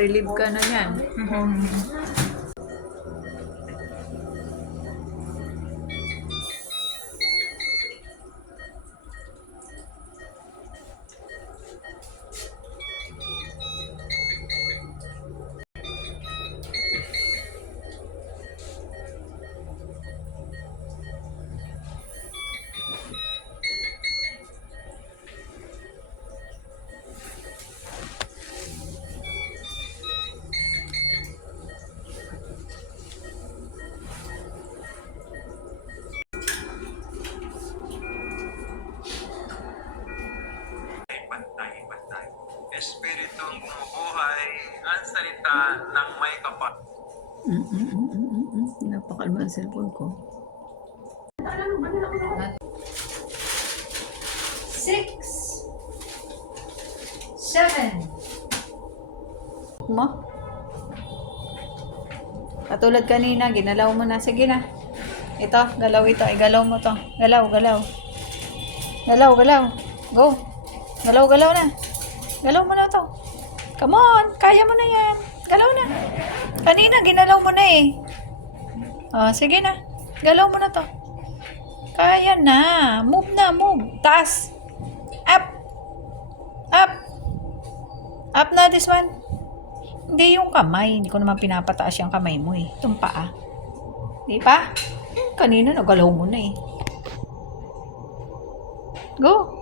Relieve ka na yan. Espiritong bumubuhay, ang salita ng may kapal. Napakalma ang cellphone ko. 6, 7. Mo? Katulad kanina, ginalaw mo na. Sige na. Ito, galaw ito. Igalaw mo to. Galaw, galaw. Galaw, galaw. Go. Galaw, galaw na. Galaw mo na to. Come on. Kaya mo na yan. Galaw na. Kanina, ginalaw mo na eh. Oh, sige na. Galaw mo na to. Kaya na. Move na, move. Taas. Up. Up. Up na this one. Hindi yung kamay. Hindi ko naman pinapataas yung kamay mo eh. Itong paa. Di ba? Kanina, nagalaw mo na eh. Go.